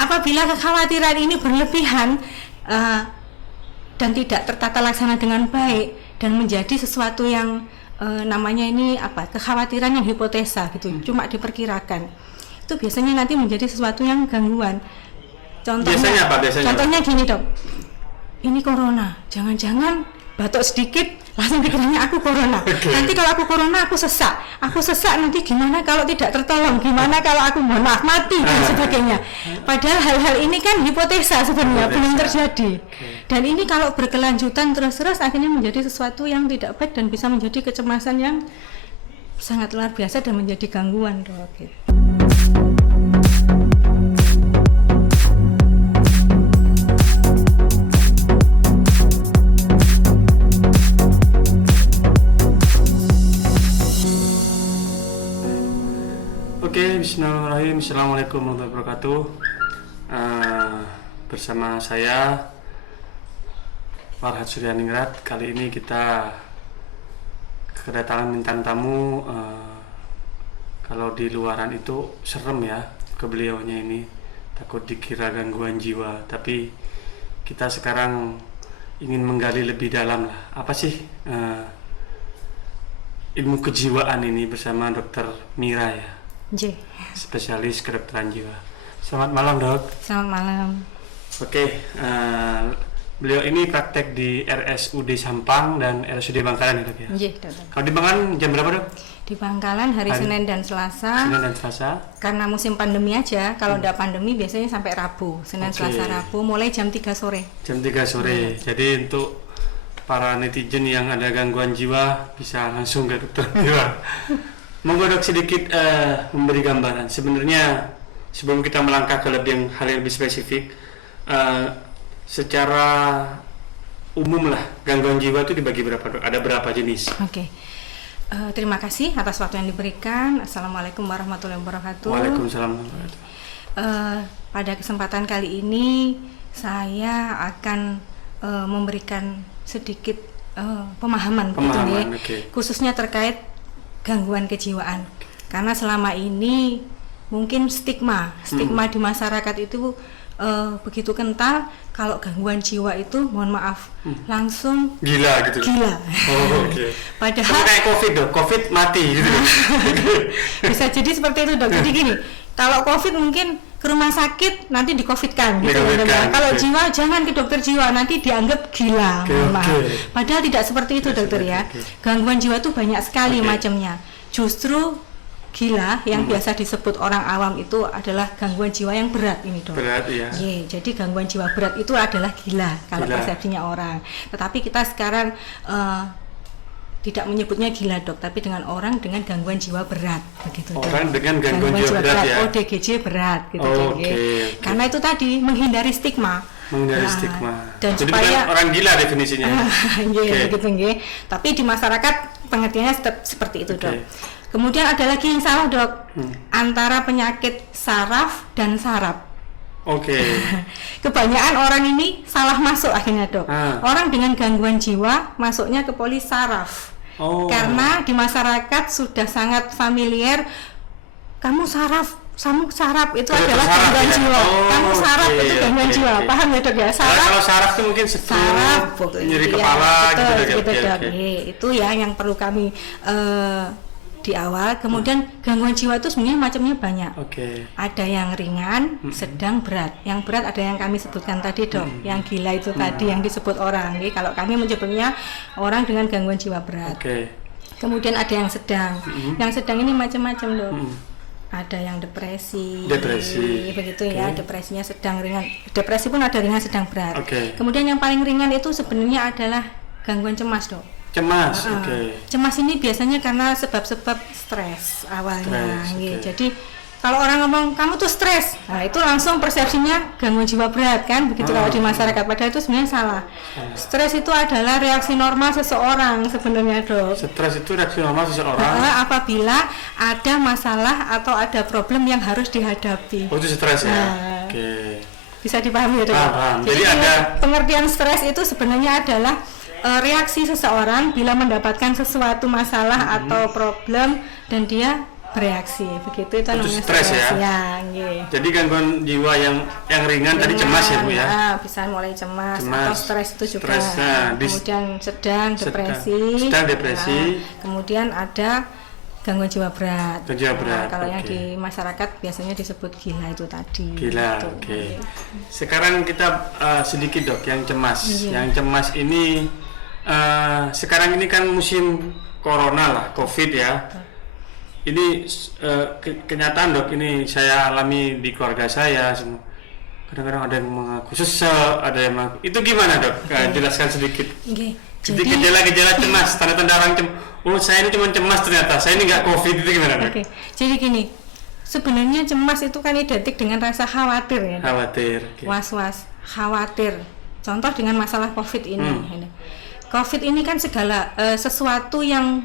Apabila kekhawatiran ini berlebihan dan tidak tertata laksana dengan baik dan menjadi sesuatu yang namanya ini kekhawatiran yang hipotesa gitu, cuma diperkirakan, itu biasanya nanti menjadi sesuatu yang gangguan. Contohnya gini dok, ini corona, jangan-jangan batuk sedikit langsung pikirannya aku corona. Nanti kalau aku corona aku sesak nanti gimana kalau tidak tertolong, gimana kalau aku mohon maaf mati dan sebagainya. Padahal hal-hal ini kan hipotesa sebenarnya belum terjadi. Dan ini kalau berkelanjutan terus-terus akhirnya menjadi sesuatu yang tidak baik dan bisa menjadi kecemasan yang sangat luar biasa dan menjadi gangguan dok. Oke, bismillahirrahmanirrahim. Assalamualaikum warahmatullahi wabarakatuh. Bersama saya Farhad Suryaningrat. Kali ini kita kedatangan bintang tamu. Kalau di luaran itu serem ya ke beliaunya ini, takut dikira gangguan jiwa. Tapi kita sekarang ingin menggali lebih dalam lah. Apa sih ilmu kejiwaan ini bersama Dr. Mira ya, spesialis kedokteran jiwa. Selamat malam dok. Selamat malam. Oke, beliau ini praktek di RSUD Sampang dan RSUD Bangkalan ya dok ya? Iya dok. Kalau di Bangkalan jam berapa dok? Di Bangkalan hari Senin dan Selasa. Senin dan Selasa. Karena musim pandemi aja, kalau udah pandemi biasanya sampai Rabu. Senin, Selasa, Rabu, mulai jam 3 sore. Jam 3 sore. Jadi untuk para netizen yang ada gangguan jiwa bisa langsung ke dokter jiwa. Monggo dok sedikit memberi gambaran. Sebenarnya sebelum kita melangkah ke hal yang lebih spesifik, secara umum lah gangguan jiwa itu dibagi berapa dok? Ada berapa jenis? Oke. Terima kasih atas waktu yang diberikan. Assalamualaikum warahmatullahi wabarakatuh. Waalaikumsalam. Pada kesempatan kali ini saya akan memberikan sedikit pemahaman okay. Khususnya terkait gangguan kejiwaan, karena selama ini mungkin stigma di masyarakat itu begitu kental kalau gangguan jiwa itu mohon maaf langsung gila gitu. Oh, okay. Padahal kayak COVID mati gitu. Bisa jadi seperti itu dok. Jadi gini, kalau COVID mungkin ke rumah sakit nanti di-COVID-kan gitu. Kalau jiwa jangan ke dokter jiwa, nanti dianggap gila. Padahal tidak seperti itu dokter ya. Gangguan jiwa itu banyak sekali macamnya. Justru gila yang biasa disebut orang awam itu adalah gangguan jiwa yang berat ini dok. Berat ya. Jadi gangguan jiwa berat itu adalah gila kalau persepsinya orang. Tetapi kita sekarang tidak menyebutnya gila dok, tapi dengan orang dengan gangguan jiwa berat begitu. Orang dok. Dengan gangguan jiwa berat ya. ODGJ berat gitu. Karena itu tadi menghindari stigma. Stigma. Dan jadi supaya bukan orang gila definisinya. Begitu nggih. Tapi di masyarakat pengertiannya seperti itu dok. Kemudian ada lagi yang salah dok, antara penyakit saraf dan saraf. Kebanyakan orang ini salah masuk akhirnya dok. Orang dengan gangguan jiwa masuknya ke polis saraf. Karena di masyarakat sudah sangat familiar, kamu saraf itu adalah gangguan jiwa. Kamu saraf itu gangguan jiwa. Paham ya dok ya? Kalau saraf itu mungkin saraf, nyeri kepala gitu dok. Itu ya yang perlu kami di awal. Kemudian gangguan jiwa itu sebenarnya macamnya banyak. Ada yang ringan, sedang, berat. Yang berat ada yang kami sebutkan tadi dok, yang gila itu tadi yang disebut orang. Kalau kami menyebutnya orang dengan gangguan jiwa berat. Kemudian ada yang sedang. Yang sedang ini macam-macam dok. Ada yang depresi begitu ya. Depresinya sedang, ringan. Depresi pun ada ringan, sedang, berat. Kemudian yang paling ringan itu sebenarnya adalah gangguan cemas dok. Cemas ini biasanya karena sebab-sebab stres awalnya. Jadi kalau orang ngomong kamu tuh stres, itu langsung persepsinya gangguan jiwa berat kan begitu kalau di masyarakat. Padahal itu sebenarnya salah. Stres itu adalah reaksi normal seseorang sebenarnya dok. Stres itu reaksi normal seseorang apabila ada masalah atau ada problem yang harus dihadapi. Itu stres ya. Bisa dipahami ya dok. Jadi ada pengertian stres itu sebenarnya adalah reaksi seseorang bila mendapatkan sesuatu masalah atau problem dan dia bereaksi begitu, itu namanya stres ya. Jadi gangguan jiwa yang ringan tadi cemas ya Bu ya. Bisa mulai cemas atau stres itu juga. Kemudian sedang depresi. Kemudian ada gangguan jiwa berat. Kalau yang di masyarakat biasanya disebut gila itu tadi. Gila. Oke. Sekarang kita sedikit Dok yang cemas. Yang cemas ini sekarang ini kan musim corona lah, COVID ya. Ini kenyataan Dok, ini saya alami di keluarga saya. Kadang-kadang ada yang mengaku sesek, ada yang mengaku, itu gimana Dok? Jelaskan sedikit. Jadi gejala-gejala cemas, tanda-tanda orang cemas. Oh saya ini cuma cemas ternyata, saya ini nggak COVID, itu gimana Dok? Jadi gini, sebenarnya cemas itu kan identik dengan rasa khawatir ya. Khawatir. Was-was, khawatir. Contoh dengan masalah COVID ini. COVID ini kan segala sesuatu yang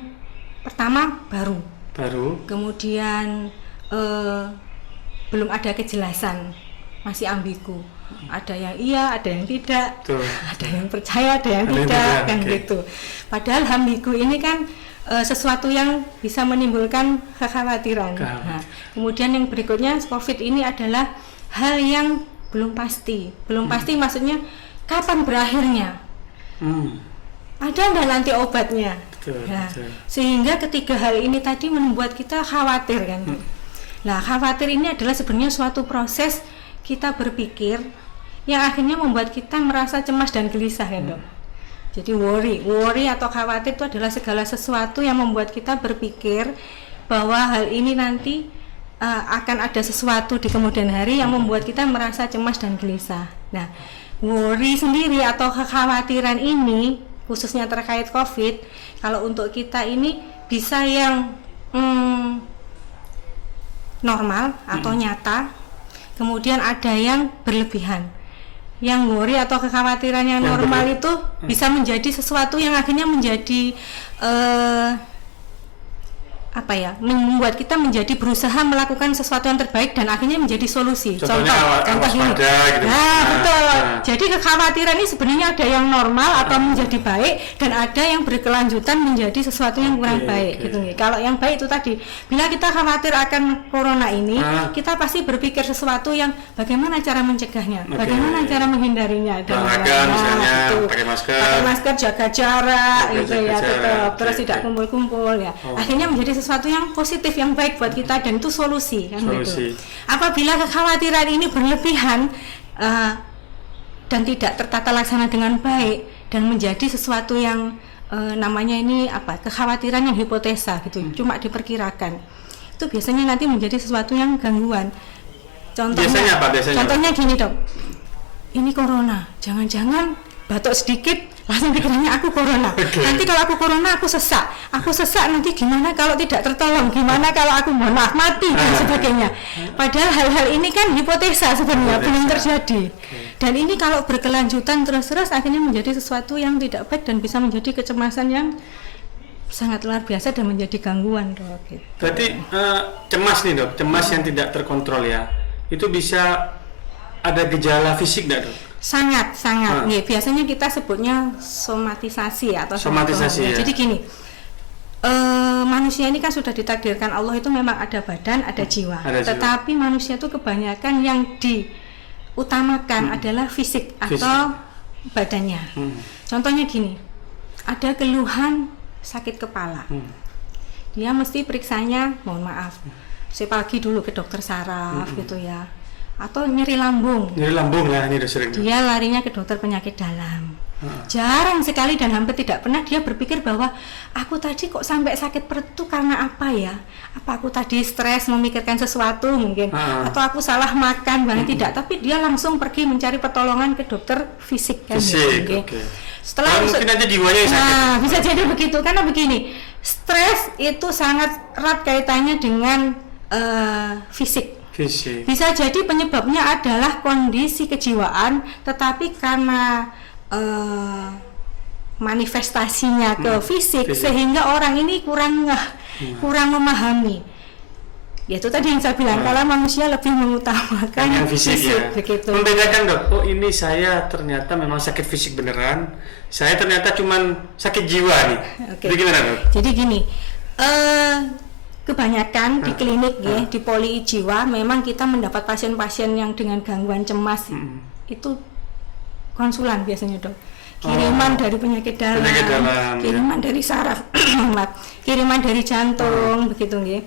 pertama baru, kemudian belum ada kejelasan, masih ambigu, ada yang iya, ada yang tidak, ada yang percaya, ada yang tidak, kan gitu. Padahal ambigu ini kan sesuatu yang bisa menimbulkan kekhawatiran. Nah, kemudian yang berikutnya COVID ini adalah hal yang belum pasti. Belum pasti maksudnya kapan berakhirnya, ada nggak nanti obatnya. Sehingga ketiga hal ini tadi membuat kita khawatir kan. Nah, khawatir ini adalah sebenarnya suatu proses kita berpikir yang akhirnya membuat kita merasa cemas dan gelisah kan Dok. Jadi worry atau khawatir itu adalah segala sesuatu yang membuat kita berpikir bahwa hal ini nanti akan ada sesuatu di kemudian hari yang membuat kita merasa cemas dan gelisah. Nah, worry sendiri atau kekhawatiran ini khususnya terkait COVID, kalau untuk kita ini bisa yang normal atau nyata, kemudian ada yang berlebihan. Yang worry atau kekhawatiran yang normal itu bisa menjadi sesuatu yang akhirnya menjadi membuat kita menjadi berusaha melakukan sesuatu yang terbaik dan akhirnya menjadi solusi. Contoh gini. Gitu. Betul. Jadi kekhawatiran ini sebenarnya ada yang normal atau menjadi baik dan ada yang berkelanjutan menjadi sesuatu yang kurang baik. Gitu. Kalau yang baik itu tadi, bila kita khawatir akan corona ini, kita pasti berpikir sesuatu yang bagaimana cara mencegahnya, bagaimana cara menghindarinya. Misalnya pakai masker, jaga jarak, gitu ya, tetap terus tidak kumpul-kumpul ya. Akhirnya menjadi sesuatu yang positif, yang baik buat kita dan itu solusi kan gitu. Apabila kekhawatiran ini berlebihan dan tidak tertata laksana dengan baik dan menjadi sesuatu yang namanya ini kekhawatiran yang hipotesa gitu, cuma diperkirakan, itu biasanya nanti menjadi sesuatu yang gangguan. Contohnya gini Dok, ini corona, jangan-jangan batuk sedikit langsung pikirannya aku corona. Nanti kalau aku corona aku sesak nanti gimana kalau tidak tertolong, gimana kalau aku mohon maaf mati dan sebagainya. Padahal hal-hal ini kan hipotesa sebenarnya, belum terjadi. Dan ini kalau berkelanjutan terus-terus akhirnya menjadi sesuatu yang tidak baik dan bisa menjadi kecemasan yang sangat luar biasa dan menjadi gangguan Dok. Berarti cemas nih Dok, cemas yang tidak terkontrol ya, itu bisa ada gejala fisik nggak Dok? Sangat. Biasanya kita sebutnya somatisasi atau somatisasi ya. Jadi gini, manusia ini kan sudah ditakdirkan Allah itu memang ada badan, ada jiwa. Tetapi manusia itu kebanyakan yang diutamakan adalah fisik atau badannya. Contohnya gini, ada keluhan sakit kepala, dia mesti periksanya, mohon maaf, pagi dulu ke dokter saraf gitu ya. Atau nyeri lambung lah, ini udah sering. Dia larinya ke dokter penyakit dalam. Jarang sekali dan hampir tidak pernah dia berpikir bahwa aku tadi kok sampai sakit perut itu karena apa ya? Apa aku tadi stres memikirkan sesuatu mungkin, atau aku salah makan, tidak. Tapi dia langsung pergi mencari pertolongan ke dokter fisik kan. Setelah mungkin aja jiwanya yang sakit. Bisa jadi begitu karena begini, stres itu sangat erat kaitannya dengan fisik. Bisa jadi penyebabnya adalah kondisi kejiwaan, tetapi karena manifestasinya ke fisik sehingga orang ini kurang memahami. Ya itu tadi yang saya bilang, kalau manusia lebih mengutamakan yang fisik ya. Begitu. Membedakan Dok, oh ini saya ternyata memang sakit fisik beneran, saya ternyata cuman sakit jiwa nih. Jadi gimana Dok? Jadi gini, kebanyakan di klinik ya, di poli jiwa memang kita mendapat pasien-pasien yang dengan gangguan cemas itu konsulan biasanya dok. Kiriman dari penyakit dalam, kiriman dari saraf, kiriman dari jantung, begitu nggih.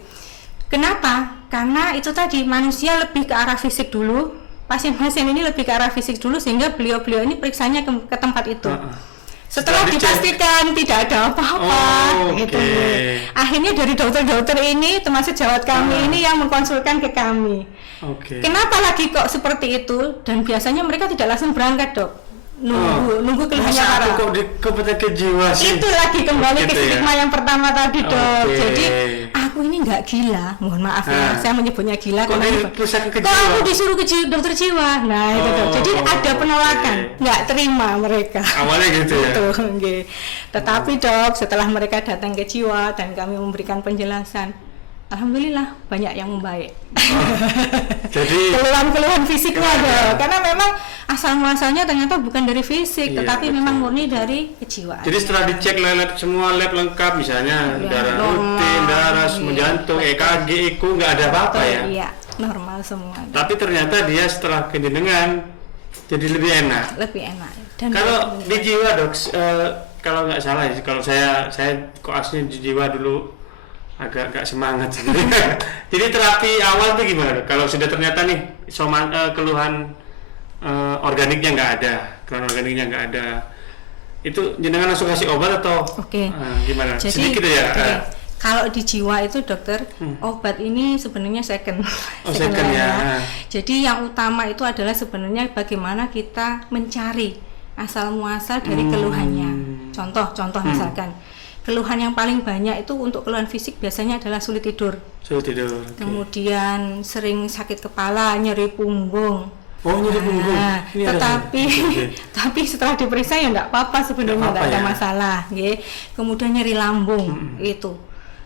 Kenapa? Karena itu tadi manusia lebih ke arah fisik dulu, pasien-pasien ini lebih ke arah fisik dulu sehingga beliau-beliau ini periksanya ke tempat itu. Setelah dipastikan tidak ada apa-apa, gitu. Akhirnya dari dokter-dokter ini, termasuk jawat kami ini yang mengkonsulkan ke kami. Kenapa lagi kok seperti itu? Dan biasanya mereka tidak langsung berangkat dok. Nunggu keluhannya parah. Kok di penyakit jiwa sih? Itu lagi kembali ke stigma yang pertama tadi dok. Jadi aku ini nggak gila, mohon maaf ya, saya menyebutnya gila. Kok aku disuruh ke dokter jiwa? Nah itu dok. Jadi ada penolakan, nggak terima mereka. Awalnya gitu ya. Tetapi dok, setelah mereka datang ke jiwa dan kami memberikan penjelasan, alhamdulillah banyak yang membaik. Jadi keluhan fisiknya dok, karena memang asal muasalnya ternyata bukan dari fisik, tetapi memang murni dari kejiwaan. Jadi setelah dicek semua lab lengkap, misalnya darah rutin, darah, semua jantung, EKG, EKG, nggak ada apa-apa ya? Iya, normal semua. Tapi ternyata dia setelah kejenengan jadi lebih enak. Lebih enak. Dan kalau di jiwa dok, kalau nggak salah, kalau saya koasnya di jiwa dulu agak semangat. Jadi terapi awal tuh gimana dok? Kalau sudah ternyata nih keluhan organiknya nggak ada, itu jenengan langsung kasih obat atau gimana? Jadi, sedikit ya. Kalau di jiwa itu dokter, obat ini sebenarnya second ya. Jadi yang utama itu adalah sebenarnya bagaimana kita mencari asal muasal dari keluhannya. Contoh misalkan keluhan yang paling banyak itu untuk keluhan fisik biasanya adalah sulit tidur. Kemudian sering sakit kepala, nyeri punggung. Nyeri punggung. Tapi setelah diperiksa ya enggak apa-apa sebenarnya, enggak ada masalah, nggih. Kemudian nyeri lambung itu.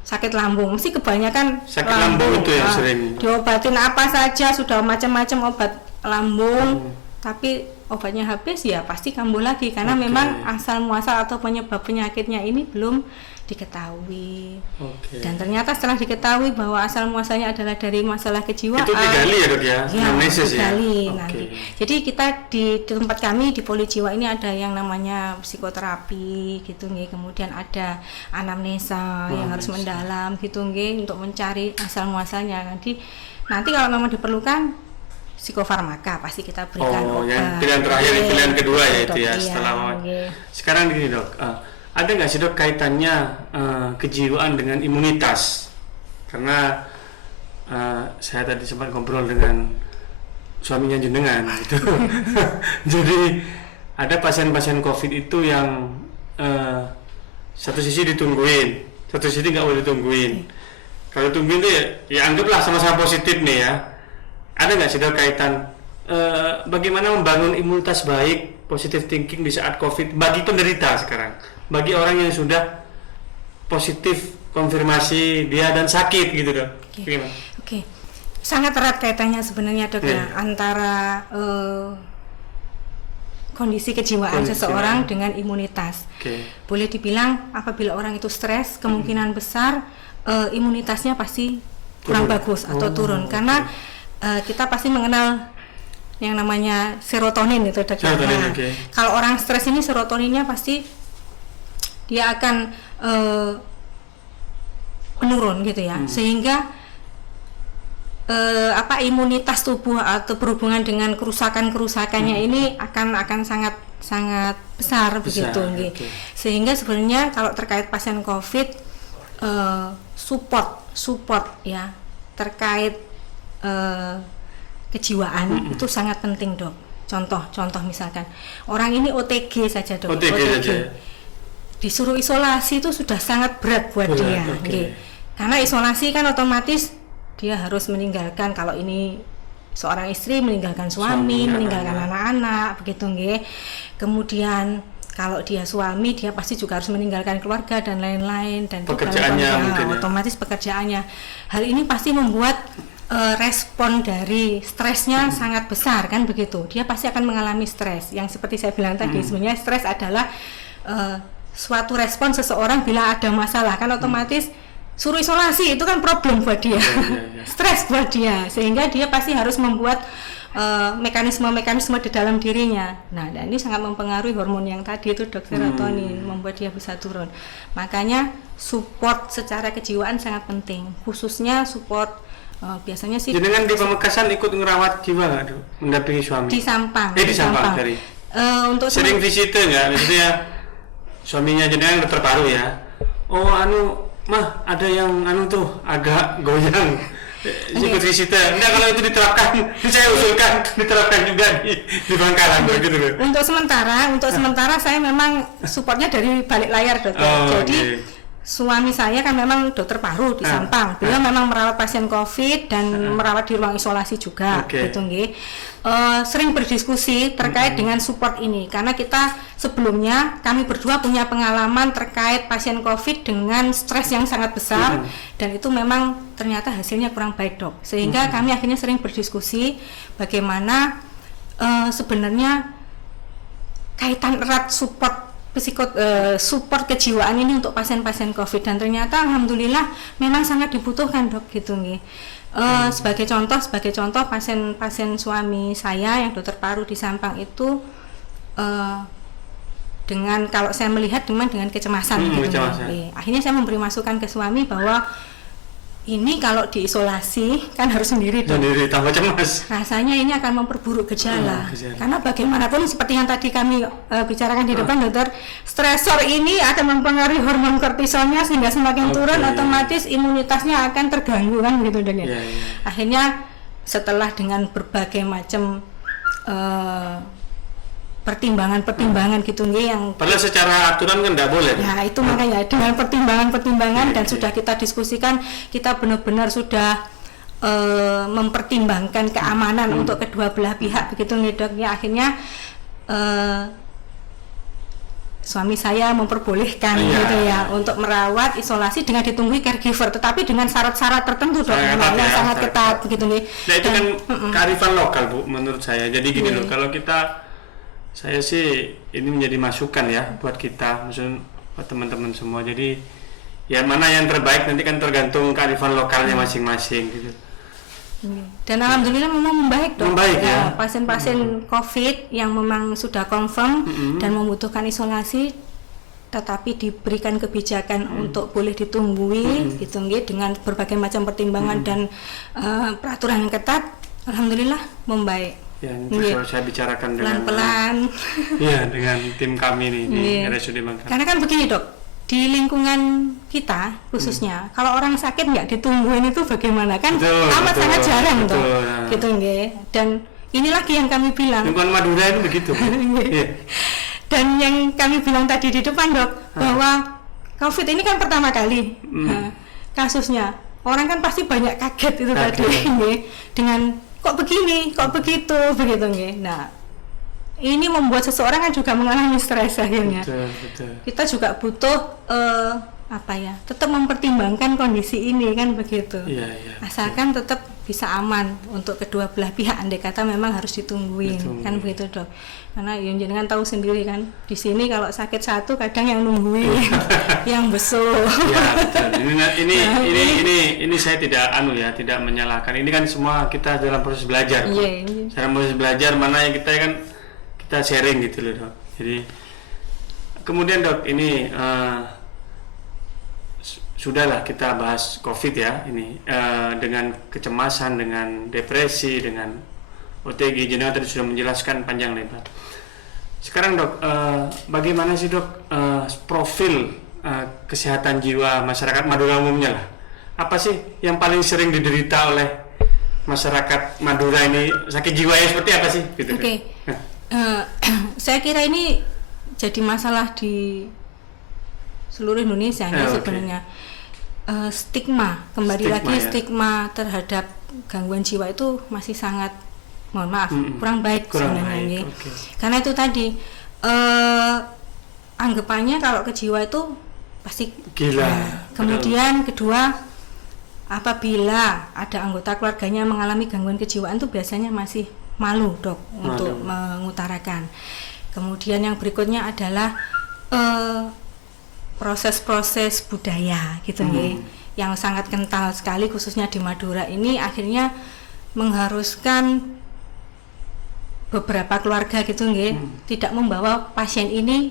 Sakit lambung, mesti kebanyakan sakit lambung itu yang sering. Diobatin apa saja sudah macam-macam obat lambung, tapi obatnya habis ya pasti kambuh lagi karena memang asal muasal atau penyebab penyakitnya ini belum diketahui. Dan ternyata setelah diketahui bahwa asal muasalnya adalah dari masalah kejiwaan. Itu digali ya dok ya? Digali nanti. Jadi kita di tempat kami di Poli Jiwa ini ada yang namanya psikoterapi gitu nggih. Kemudian ada anamnesa yang harus mendalam gitu nggih untuk mencari asal muasalnya. Nanti kalau memang diperlukan psikofarmaka pasti kita berikan obat. Yang pilihan terakhir, pilihan kedua ya itu ya setelah sekarang gini dok, ada nggak sih dok kaitannya kejiwaan dengan imunitas? Karena saya tadi sempat ngobrol dengan suaminya jenengan gitu. Jadi ada pasien-pasien COVID itu yang satu sisi ditungguin, satu sisi nggak boleh ditungguin. Kalau tungguin itu ya anggaplah sama-sama positif nih ya. Ada nggak sih dok kaitan bagaimana membangun imunitas baik, positive thinking di saat COVID bagi penderita sekarang, bagi orang yang sudah positif konfirmasi dia dan sakit gitu dok? Sangat erat kaitannya sebenarnya dok ya antara kondisi kejiwaan seseorang dengan imunitas. Boleh dibilang apabila orang itu stres, kemungkinan besar imunitasnya pasti kurang bagus atau turun karena kita pasti mengenal yang namanya serotonin itu dok. Kalau orang stres ini serotoninnya pasti dia akan menurun gitu ya, sehingga imunitas tubuh atau berhubungan dengan kerusakannya ini akan sangat besar begitu nggih. Sehingga sebenarnya kalau terkait pasien COVID support ya terkait kejiwaan itu sangat penting dok. Contoh misalkan orang ini OTG saja dok. OTG. Disuruh isolasi itu sudah sangat berat buat dia. Karena isolasi kan otomatis dia harus meninggalkan, kalau ini seorang istri meninggalkan suami meninggalkan anak-anak begitu nggih. Kemudian kalau dia suami dia pasti juga harus meninggalkan keluarga dan lain-lain dan pekerjaannya otomatis pekerjaannya. Hal ini pasti membuat respon dari stresnya sangat besar kan begitu. Dia pasti akan mengalami stres. Yang seperti saya bilang tadi sebenarnya stres adalah suatu respon seseorang bila ada masalah kan otomatis suruh isolasi, itu kan problem buat dia, stres buat dia, sehingga dia pasti harus membuat mekanisme-mekanisme di dalam dirinya. Nah, dan ini sangat mempengaruhi hormon yang tadi itu dok, serotonin, membuat dia bisa turun. Makanya support secara kejiwaan sangat penting, khususnya support biasanya sih. Jenengan di Pamekasan ikut ngerawat jiwa nggak dok, mendampingi suami? Di Sampang. Di Sampang. Dari. Untuk sering visite nggak? Maksudnya suaminya jenengan dokter paru ya. Oh mah ada yang tuh agak goyang. Ikut visite. Enggak, kalau itu diterapkan, saya usulkan diterapkan juga di Bangkalan begitu loh. Untuk sementara saya memang supportnya dari balik layar dokter. Jadi suami saya kan memang dokter paru di Sampang. Beliau memang merawat pasien COVID dan merawat di ruang isolasi juga, gitu nggih. Sering berdiskusi terkait dengan support ini karena kita sebelumnya kami berdua punya pengalaman terkait pasien COVID dengan stres yang sangat besar dan itu memang ternyata hasilnya kurang baik dok, sehingga kami akhirnya sering berdiskusi bagaimana sebenarnya kaitan erat support support kejiwaan ini untuk pasien-pasien COVID, dan ternyata alhamdulillah memang sangat dibutuhkan dok, gitu nih. Sebagai contoh pasien suami saya yang dokter paru di Sampang itu dengan kalau saya melihat dengan kecemasan, akhirnya saya memberi masukan ke suami bahwa ini kalau diisolasi kan harus sendiri tambah cemas, rasanya ini akan memperburuk gejala. Karena bagaimanapun seperti yang tadi kami bicarakan di depan dokter, stresor ini akan mempengaruhi hormon kortisolnya sehingga semakin turun otomatis imunitasnya akan terganggu kan gitu dok ya. Akhirnya setelah dengan berbagai macam pertimbangan gitu nih yang padahal secara aturan kan nggak boleh. Ya itu makanya dengan pertimbangan dan sudah kita diskusikan, kita benar-benar sudah mempertimbangkan keamanan untuk kedua belah pihak begitu nih dok ya. Akhirnya suami saya memperbolehkan gitu ya untuk merawat isolasi dengan ditunggui caregiver, tetapi dengan syarat-syarat tertentu dok yang sangat ketat begitu nih. Nah itu kan kearifan lokal Bu menurut saya. Jadi gini loh, kalau saya sih ini menjadi masukan ya buat kita, maksudnya buat teman-teman semua. Jadi ya mana yang terbaik nanti kan tergantung kearifan lokalnya masing-masing gitu. Dan alhamdulillah memang membaik dok. Ya. Pasien-pasien COVID yang memang sudah confirm dan membutuhkan isolasi, tetapi diberikan kebijakan untuk boleh ditunggui, ditunggui dengan berbagai macam pertimbangan dan peraturan yang ketat, alhamdulillah membaik. Ya, itu saya bicarakan dengan pelan-pelan. Iya, dengan tim kami nih di RSUD Bangkalan. Karena kan begini dok, di lingkungan kita khususnya, kalau orang sakit nggak ditungguin itu bagaimana kan? Amat sangat jarang dok, gitu nggih. Dan ini lagi yang kami bilang. Lingkungan Madura itu begitu. Dan yang kami bilang tadi di depan dok, bahwa COVID ini kan pertama kali kasusnya. Orang kan pasti banyak kaget itu tadi, dengan kok begini, kok begitu nggih. Nah, ini membuat seseorang kan juga mengalami stres akhirnya. Betul. Kita juga butuh tetap mempertimbangkan kondisi ini kan begitu. Asalkan tetap bisa aman untuk kedua belah pihak, andai kata memang harus ditungguin kan begitu dok. Karena yang jenengan tahu sendiri kan, di sini kalau sakit satu kadang yang nungguin yang besok. Ini saya tidak menyalahkan. Ini kan semua kita dalam proses belajar. Dalam proses belajar mana yang kita sharing gitu loh dok. Jadi kemudian dok ini sudahlah kita bahas COVID ya ini dengan kecemasan, dengan depresi, dengan OTG. Jenengan tadi sudah menjelaskan panjang lebar. Sekarang dok, bagaimana sih dok profil kesehatan jiwa masyarakat Madura umumnya lah? Apa sih yang paling sering diderita oleh masyarakat Madura ini? Sakit jiwanya seperti apa sih? Gitu. Saya kira ini jadi masalah di seluruh Indonesia sebenarnya. Stigma stigma terhadap gangguan jiwa itu masih sangat, mohon maaf, kurang baik sebenarnya. Karena itu tadi anggapannya kalau kejiwa itu pasti gila. Kemudian kedua, apabila ada anggota keluarganya mengalami gangguan kejiwaan itu biasanya masih malu dok untuk mengutarakan. Kemudian yang berikutnya adalah proses-proses budaya gitu nih, yang sangat kental sekali khususnya di Madura ini akhirnya mengharuskan beberapa keluarga gitu nggih tidak membawa pasien ini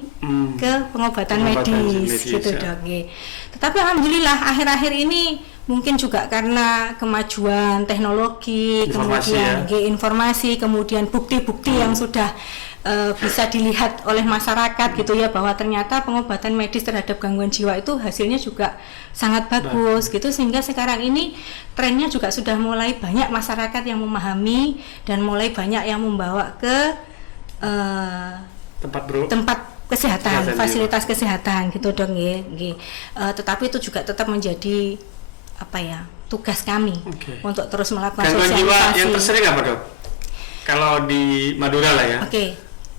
ke pengobatan medis gitu dok nggih. Tetapi alhamdulillah akhir-akhir ini mungkin juga karena kemajuan teknologi, kemudian informasi, kemudian bukti-bukti yang sudah bisa dilihat oleh masyarakat gitu ya, bahwa ternyata pengobatan medis terhadap gangguan jiwa itu hasilnya juga sangat bagus gitu, sehingga sekarang ini trennya juga sudah mulai banyak masyarakat yang memahami dan mulai banyak yang membawa ke tempat kesehatan, fasilitas kesehatan gitu dong ya. Tetapi itu juga tetap menjadi tugas kami untuk terus melakukan sosialisasi. Gangguan jiwa yang tersering apa dok? Kalau di Madura lah ya.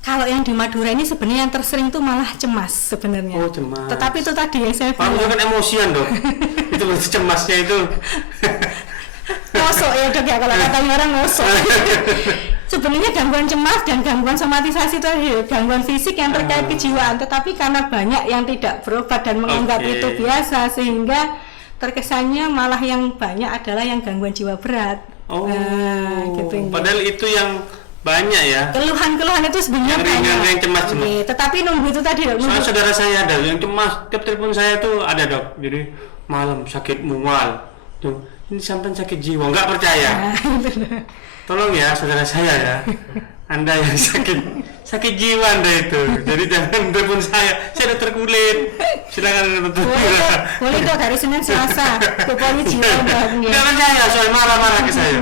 Kalau yang di Madura ini sebenarnya yang tersering itu malah cemas sebenarnya. Oh, cemas. Tetapi itu tadi yang saya bilang. Kan emosian dok. Itu berarti cemasnya itu. Ngosok ya dok ya, kalau katanya orang ngosok. Sebenarnya gangguan cemas dan gangguan somatisasi itu gangguan fisik yang terkait kejiwaan, tetapi karena banyak yang tidak berobat dan menganggap itu biasa, sehingga terkesannya malah yang banyak adalah yang gangguan jiwa berat. Gitu. Padahal itu yang banyak ya. Keluhan-keluhan itu sebenarnya yang cemas. Tetapi nunggu itu tadi dok. Soalnya saudara saya ada yang cemas, tiap telepon saya tuh ada dok. Jadi malam sakit mual, tuh ini sampai sakit jiwa, nggak percaya. Tolong ya saudara saya ya, Anda yang sakit jiwa Anda itu. Jadi jangan telepon saya dokter kulit. Silakan dokter. Boleh dok, hari Senin Selasa ke poli jiwa dok. Jangan percaya, soal marah-marah ke saya.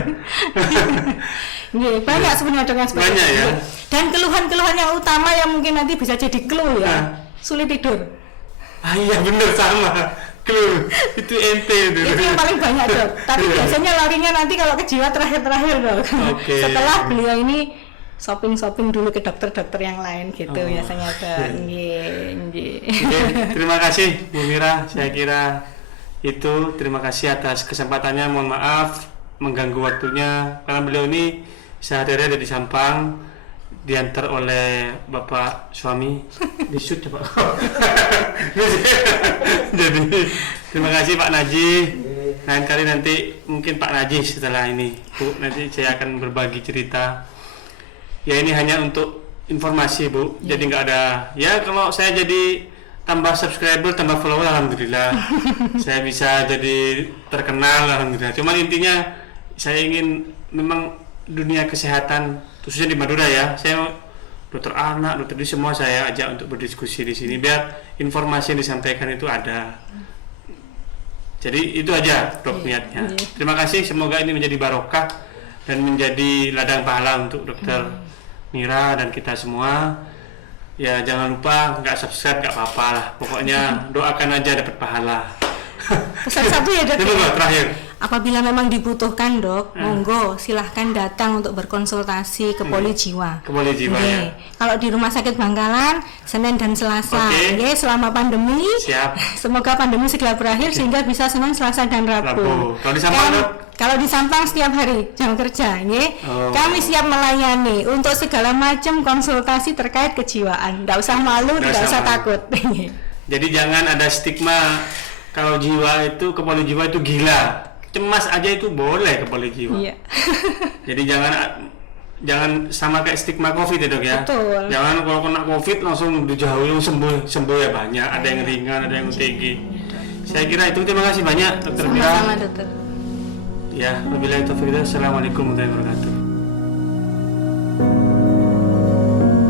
Banyak sebenarnya dengan seperti itu. Ya? Dan keluhan-keluhan yang utama yang mungkin nanti bisa jadi clue ya, sulit tidur. Iya bener, sama clue itu ente itu yang paling banyak dok. Tapi biasanya larinya nanti kalau ke jiwa terakhir dok. Setelah beliau ini shopping dulu ke dokter-dokter yang lain gitu biasanya dok. Terima kasih Bu Mira, saya kira itu. Terima kasih atas kesempatannya. Mohon maaf mengganggu waktunya karena beliau ini sehari-hari ada di Sampang, diantar oleh bapak suami disut Pak. Jadi terima kasih Pak Naji. Lain kali nanti mungkin Pak Naji setelah ini Bu, nanti saya akan berbagi cerita. Ya ini hanya untuk informasi Bu, jadi nggak ada ya. Kalau saya jadi tambah subscriber, tambah follower, alhamdulillah. Saya bisa jadi terkenal, alhamdulillah. Cuman intinya saya ingin memang dunia kesehatan khususnya di Madura ya, saya dokter anak, dokter di semua saya ajak untuk berdiskusi di sini biar informasi yang disampaikan itu ada. Jadi itu aja dok niatnya. Terima kasih, semoga ini menjadi barokah dan menjadi ladang pahala untuk dokter Mira dan kita semua. Ya jangan lupa nggak subscribe nggak apa-apa lah, pokoknya doakan aja dapat pahala. Pesan satu ya dok. Terakhir. Apabila memang dibutuhkan dok, monggo silahkan datang untuk berkonsultasi ke poli jiwa. Ke poli jiwa ya. Kalau di Rumah Sakit Bangkalan, Senin dan Selasa. Selama pandemi. Siap. Semoga pandemi segera berakhir sehingga bisa Senin, Selasa dan Rabu. Kalau di Sampang dok? Kalau di Sampang setiap hari jam kerja, kami siap melayani untuk segala macam konsultasi terkait kejiwaan. Tidak usah malu, tidak usah takut. Jadi jangan ada stigma kalau jiwa itu ke poli jiwa itu gila. Cemas aja itu boleh ke poli jiwa. Iya. Jadi jangan sama kayak stigma COVID ya dok ya. Betul. Jangan kalau kena COVID langsung dijauhi, sembuh ya banyak. Ada yang ringan, ada yang tinggi. Saya kira itu. Terima kasih banyak dokter Mira. Sama-sama dokter. Ya, wabillahi taufiq. Assalamualaikum warahmatullahi wabarakatuh.